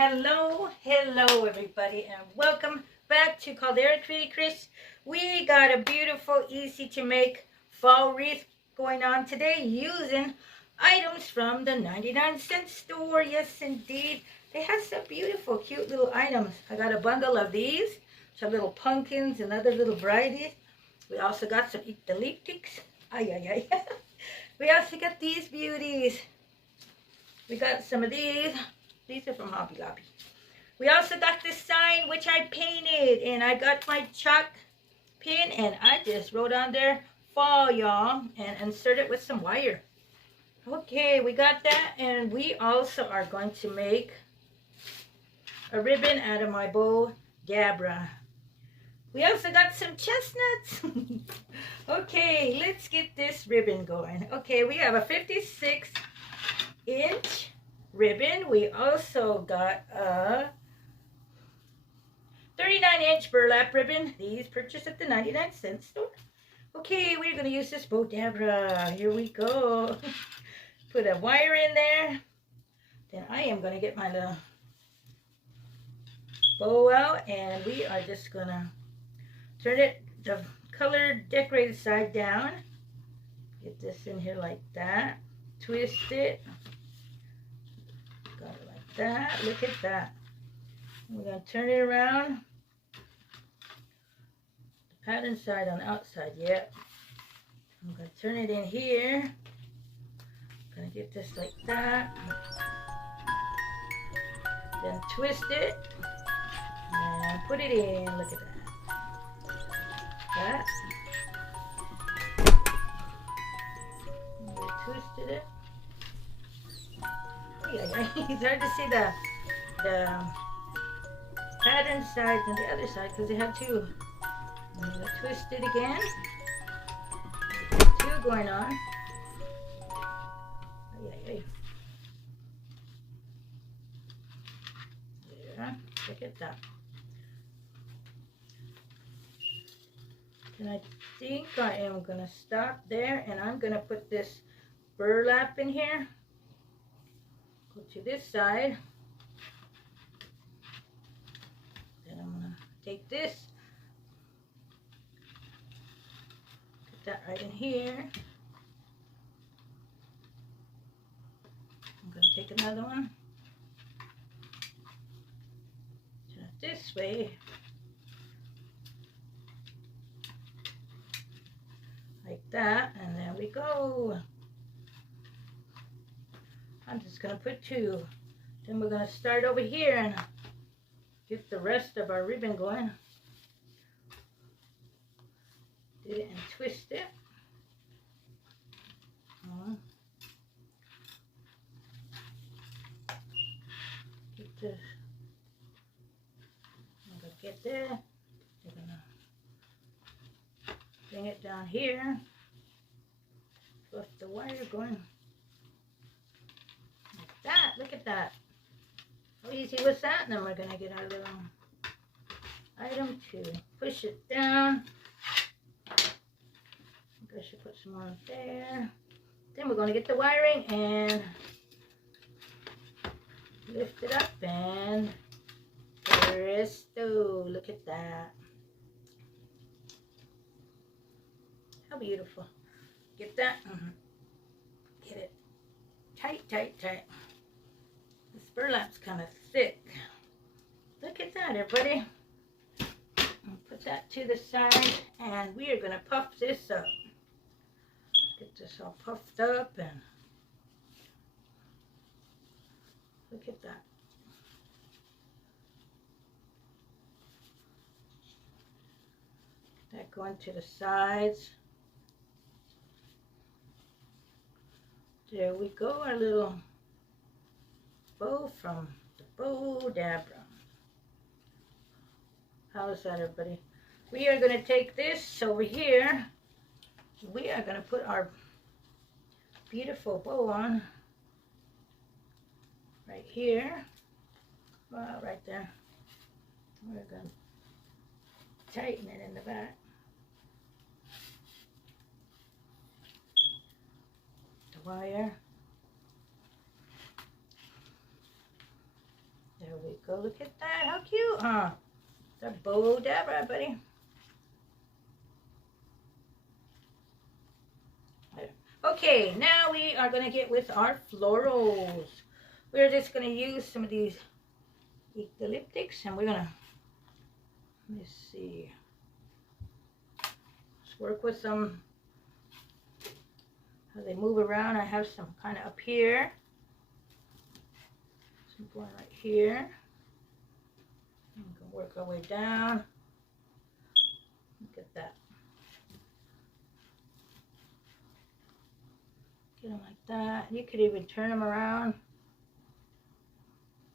Hello everybody, and welcome back to Caldera Creative Chris. We got a beautiful, easy to make fall wreath going on today using items from the 99-cent store. Yes, indeed. They have some beautiful, cute little items. I got a bundle of these, some little pumpkins and other little varieties. We also got some eucalyptics. Ay. We also got these beauties. We got some of these. These are from Hobby Lobby. We also got this sign, which I painted. And I got my chalk pen, and I just wrote on there, fall, y'all. And insert it with some wire. Okay, we got that. And we also are going to make a ribbon out of my bow, Dabra. We also got some chestnuts. Okay, let's get this ribbon going. Okay, we have a 56-inch ribbon. We also got a 39-inch burlap ribbon. These purchased at the 99-cent store. Okay, we're going to use this bow Dabra. Here we go. Put a wire in there. Then I am going to get my little bow out, and we are just going to turn it the color decorated side down. Get this in here like that. Twist it. Got it like that. Look at that. We're going to turn it around. The pattern side on the outside. Yep. I'm going to turn it in here. I'm going to get this like that. Then twist it. And put it in. Look at that. That. We twisted it. It's hard to see the pattern sides and the other side because they have two. I'm going to twist it again. Two going on. Yeah, look at that. And I think I am going to stop there, and I'm going to put this burlap in here. Go to this side. Then I'm going to take this. Put that right in here. I'm going to take another one. Turn it this way. Like that, and there we go. I'm just going to put two. Then we're going to start over here and get the rest of our ribbon going. Do it and twist it. Get this. I'm going to get there. We're going to bring it down here. Fluff the wire going. Like that. Look at that. How easy was that? And then we're going to get our little item to push it down. I think I should put some more there. Then we're going to get the wiring and lift it up, and presto. Look at that. How beautiful. Get that. Get it tight. This burlap's kind of thick. Look at that, everybody. Put that to the side, and we are going to puff this up. Get this all puffed up, and look at that. Get that going to the sides. There we go, our little bow from the bow Dabra. How's that, everybody? We are going to take this over here. We are going to put our beautiful bow on right here. Well, right there. We're going to tighten it in the back. The wire. There we go. Look at that. How cute, huh? The bow dabra, buddy. Okay, now we are going to get with our florals. We're just going to use some of these eucalyptics, and we're going to, let's see, let's work with some, as they move around. I have some kind of up here, some going right here. We can work our way down. Look at that. Get them like that. You could even turn them around.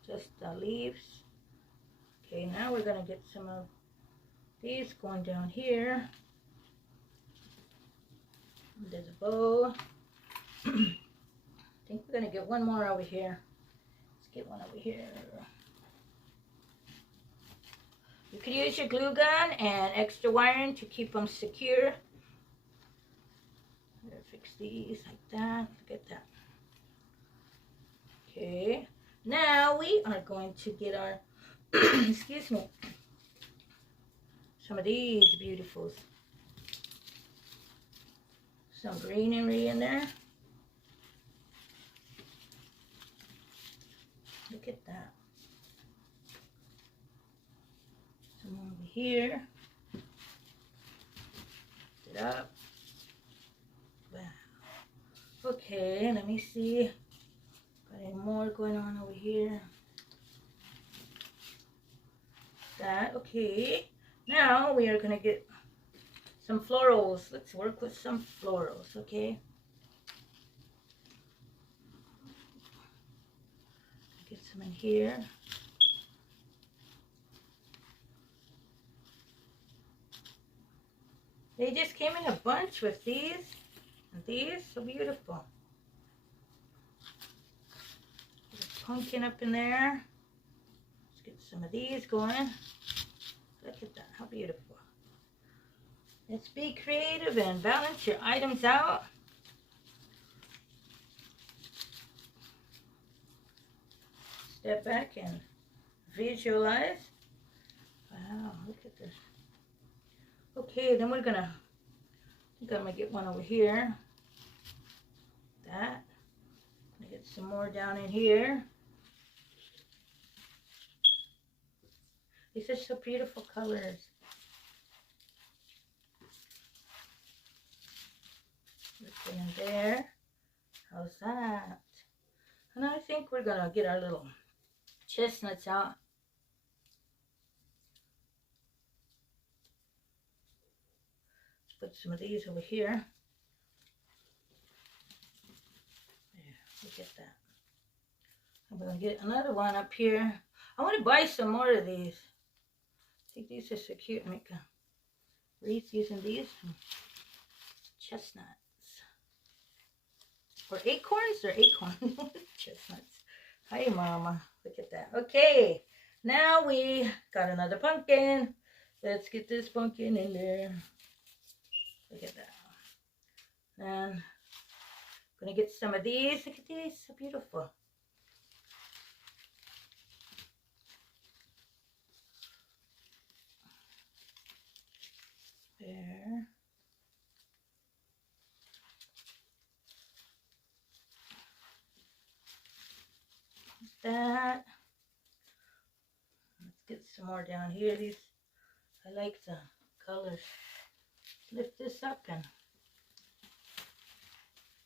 Just the leaves. Okay, now we're going to get some of these going down here. There's a bow. I think we're going to get one more over here. Let's get one over here. You could use your glue gun and extra wiring to keep them secure. Fix these like that. Look at that. Okay. Now we are going to get our, excuse me, some of these beautifuls. Some greenery in there. Look at that. Some over here. Lift it up. Wow. Okay, let me see. Got any more going on over here? That, okay. Now we are going to get some florals. Let's work with some florals, okay? Get some in here. They just came in a bunch with these and these. So beautiful. Get a pumpkin up in there. Let's get some of these going. Look at that. How beautiful. Let's be creative and balance your items out. Step back and visualize. Wow, look at this. Okay, then we're gonna, I think I'm gonna get one over here. That. I'm gonna get some more down in here. These are so beautiful colors. Put in there. How's that? And I think we're gonna get our little chestnuts out. Let's put some of these over here. There, look at that. I'm gonna get another one up here. I want to buy some more of these. I think these are so cute. Make a wreath using these. Chestnuts. Or acorns or acorn? Chestnuts. Hi, Mama. Look at that. Okay. Now we got another pumpkin. Let's get this pumpkin in there. Look at that. And I'm going to get some of these. Look at these. So beautiful. There. That. Let's get some more down here. These, I like the colors. Lift this up and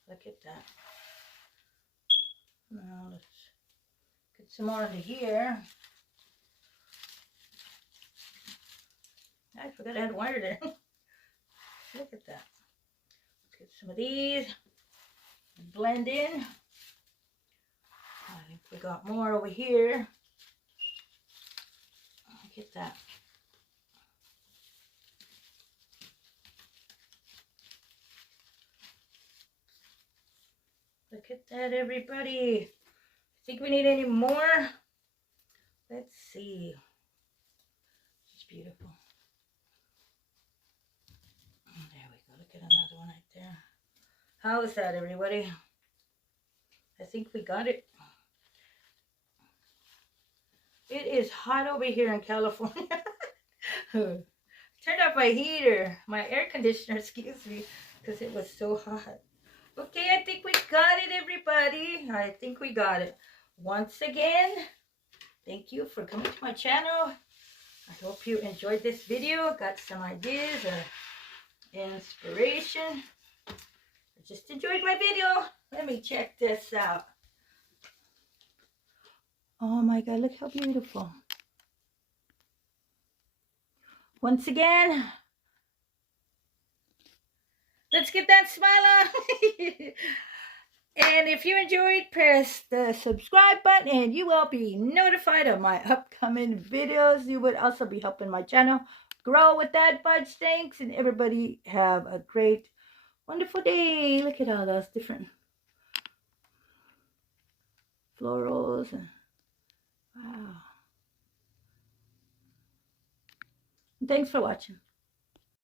look at that. Now let's get some more into here. I forgot I had wire there. Look at that. Let's get some of these and blend in. I think we got more over here. Look at that. Look at that, everybody. Think we need any more? Let's see. It's beautiful. There we go. Look at another one right there. How is that, everybody? I think we got it. It is hot over here in California. Turned off my heater, my air conditioner, excuse me, because it was so hot. Okay, I think we got it, everybody. I think we got it. Once again, thank you for coming to my channel. I hope you enjoyed this video, got some ideas or inspiration. I just enjoyed my video. Let me check this out. Oh my God, look how beautiful. Once again, let's get that smile on. And if you enjoyed, press the subscribe button and you will be notified of my upcoming videos. You would also be helping my channel grow with that much. Thanks, and everybody have a great, wonderful day. Look at all those different florals. Wow. Thanks for watching.